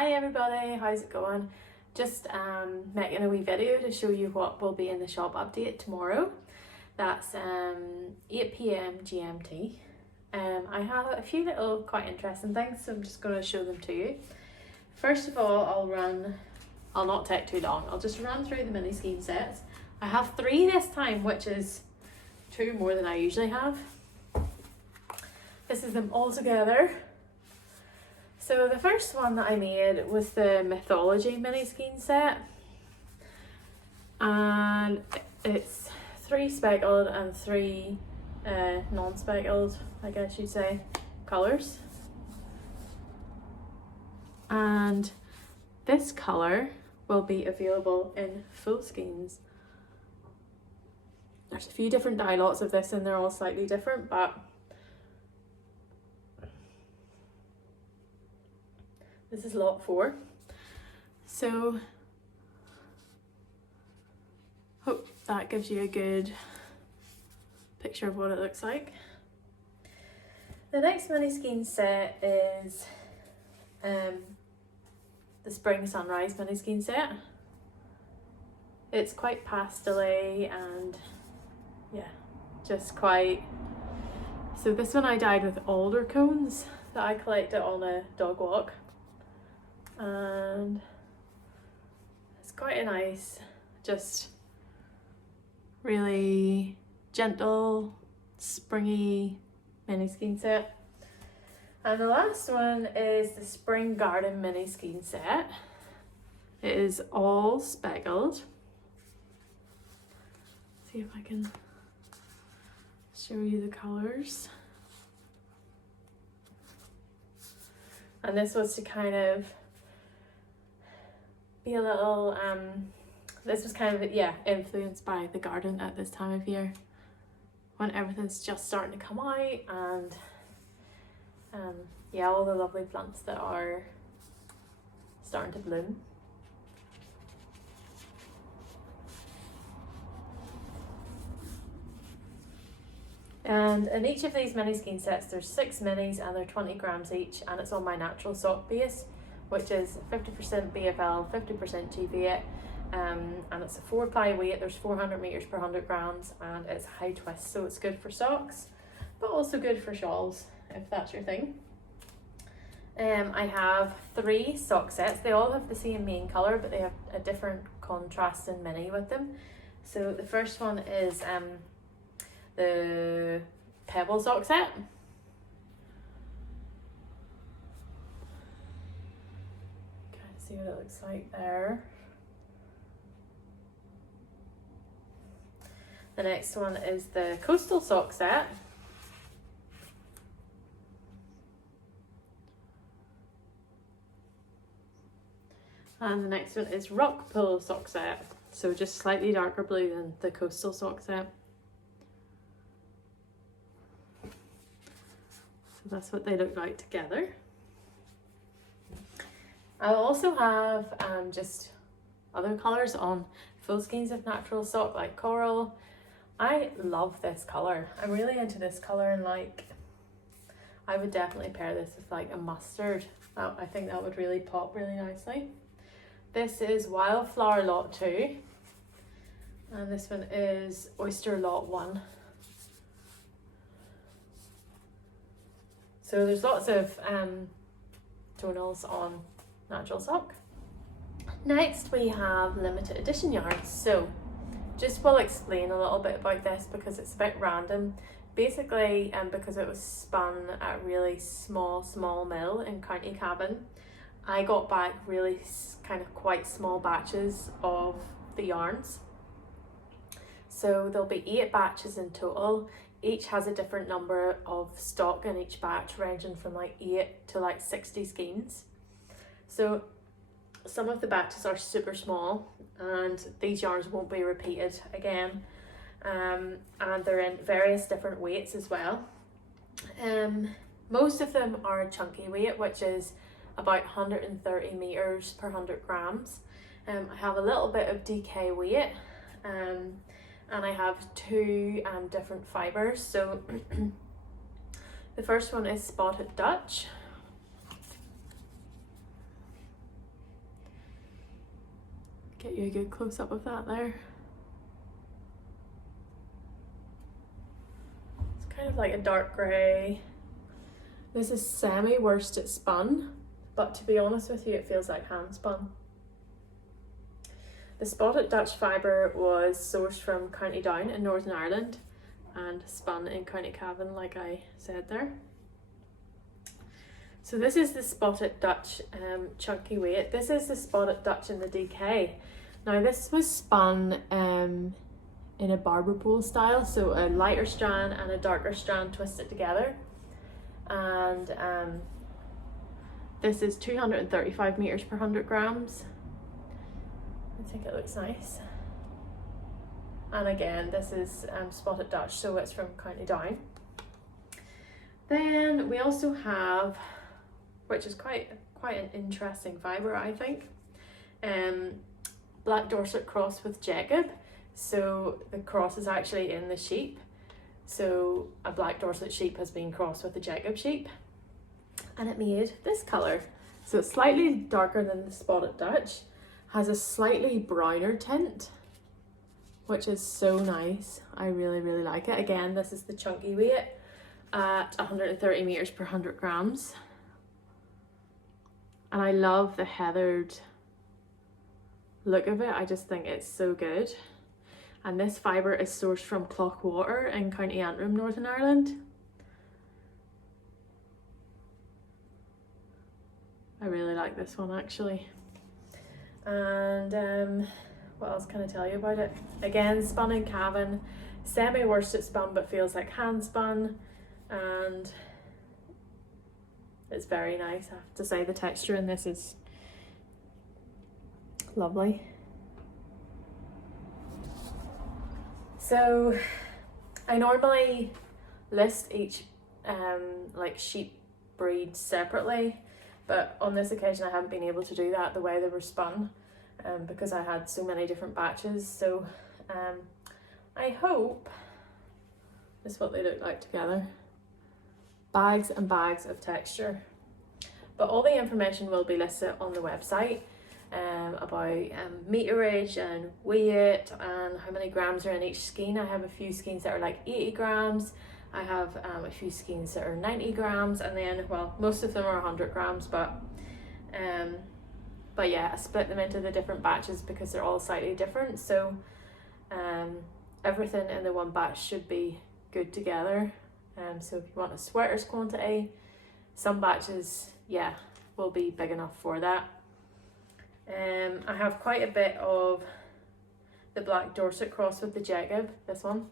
Hi everybody, how's it going? Just making a wee video to show you what will be in the shop update tomorrow. That's 8 p.m. GMT. I have a few little quite interesting things, so I'm just going to show them to you. First of all, I'll not take too long, I'll just run through the mini skein sets. I have 3 this time, which is 2 more than I usually have. This is them all together. So the first one that I made was the Mythology mini skein set, and it's 3 speckled and 3 non-speckled, I guess you'd say, colours. And this colour will be available in full skeins. There's a few different dye lots of this and they're all slightly different, but this is lot 4. So hope that gives you a good picture of what it looks like. The next mini skein set is the Spring Sunrise mini skein set. It's quite pastel-y and yeah, just quite. So this one I dyed with alder cones that I collected on a dog walk. And it's quite a nice, just really gentle, springy mini skein set. And the last one is the Spring Garden mini skein set. It is all speckled. See if I can show you the colours. And this was to kind of be a little, this was kind of, yeah, influenced by the garden at this time of year when everything's just starting to come out and yeah, all the lovely plants that are starting to bloom. And in each of these mini skein sets there's 6 minis and they're 20 grams each, and it's on my natural sock base, which is 50% BFL, 50% G8, and it's a 4-ply weight. There's 400 meters per 100 grams, and it's high twist, so it's good for socks, but also good for shawls if that's your thing. I have 3 sock sets. They all have the same main colour, but they have a different contrasting mini with them. So the first one is the Pebble sock set. See what it looks like there. The next one is the Coastal sock set. And the next one is Rock Pillow sock set. So just slightly darker blue than the Coastal sock set. So that's what they look like together. I'll also have just other colours on full skeins of natural sock, like coral. I love this colour. I'm really into this colour, and like I would definitely pair this with like a mustard. I think that would really pop really nicely. This is Wildflower lot 2 and this one is Oyster lot 1. So there's lots of tonals on natural sock. Next we have limited edition yarns. So just will explain a little bit about this because it's a bit random. Basically, because it was spun at a really small mill in County Cavan, I got back really kind of quite small batches of the yarns. So there'll be 8 batches in total. Each has a different number of stock in each batch, ranging from like 8 to like 60 skeins. So some of the batches are super small and these yarns won't be repeated again, and they're in various different weights as well. Most of them are chunky weight, which is about 130 meters per 100 grams. I have a little bit of DK weight, and I have 2 different fibres. So the first one is Spotted Dutch. Get you a good close-up of that there. It's kind of like a dark grey. This is semi-worsted spun, but to be honest with you, it feels like hand spun. The spotted Dutch fibre was sourced from County Down in Northern Ireland and spun in County Cavan, like I said there. So this is the spotted Dutch chunky weight. This is the spotted Dutch in the DK. Now this was spun in a barber pole style, so a lighter strand and a darker strand twisted together. And this is 235 meters per 100 grams. I think it looks nice. And again, this is spotted Dutch, so it's from County Down. Then we also have, which is quite an interesting fibre, I think, black Dorset cross with Jacob. So the cross is actually in the sheep. So a black Dorset sheep has been crossed with a Jacob sheep, and it made this colour. So it's slightly darker than the spotted Dutch, has a slightly browner tint, which is so nice. I really like it. Again, this is the chunky weight at 130 meters per 100 grams. And I love the heathered look of it. I just think it's so good. And this fibre is sourced from Clochwater in County Antrim, Northern Ireland. I really like this one actually. And what else can I tell you about it? Again, spun in Cavan, semi-worsted spun but feels like hand spun, and it's very nice. I have to say the texture in this is lovely. So I normally list each like sheep breed separately, but on this occasion I haven't been able to do that the way they were spun, because I had so many different batches. So I hope this is what they look like together. Bags and bags of texture. But all the information will be listed on the website about meterage and weight and how many grams are in each skein. I have a few skeins that are like 80 grams. I have a few skeins that are 90 grams, and then, well, most of them are 100 grams, but yeah, I split them into the different batches because they're all slightly different. So everything in the one batch should be good together. So if you want a sweater's quantity, some batches, yeah, will be big enough for that. I have quite a bit of the black Dorset cross with the Jacob, this one.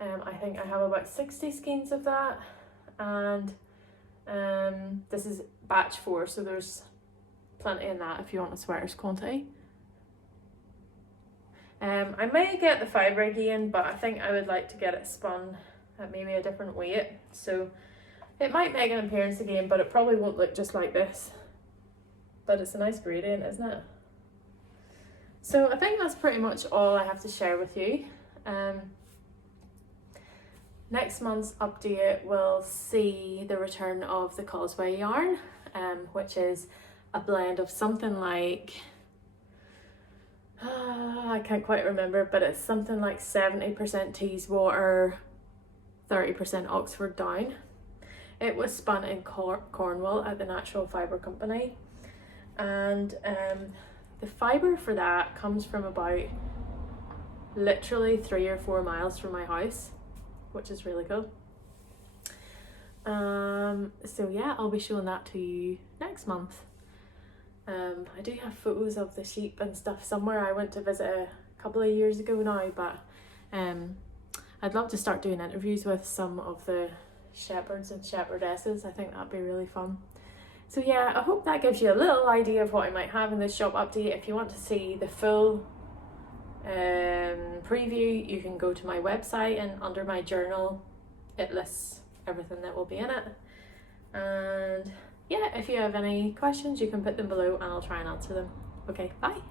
I think I have about 60 skeins of that, and this is batch 4, so there's plenty in that if you want a sweater's quantity. I may get the fibre again, but I think I would like to get it spun at maybe a different weight, so it might make an appearance again, but it probably won't look just like this. But it's a nice gradient, isn't it? So I think that's pretty much all I have to share with you. Next month's update will see the return of the Causeway yarn, which is a blend of something like, I can't quite remember, but it's something like 70% Teeswater, 30% Oxford down. It was spun in Cornwall at the Natural Fibre Company, and the fibre for that comes from about literally 3 or 4 miles from my house, which is really cool. So yeah, I'll be showing that to you next month. I do have photos of the sheep and stuff somewhere. I went to visit a couple of years ago now, but I'd love to start doing interviews with some of the shepherds and shepherdesses. I think that'd be really fun. So yeah, I hope that gives you a little idea of what I might have in this shop update. If you want to see the full preview, you can go to my website, and under my journal it lists everything that will be in it. And yeah, if you have any questions, you can put them below and I'll try and answer them. Okay, bye.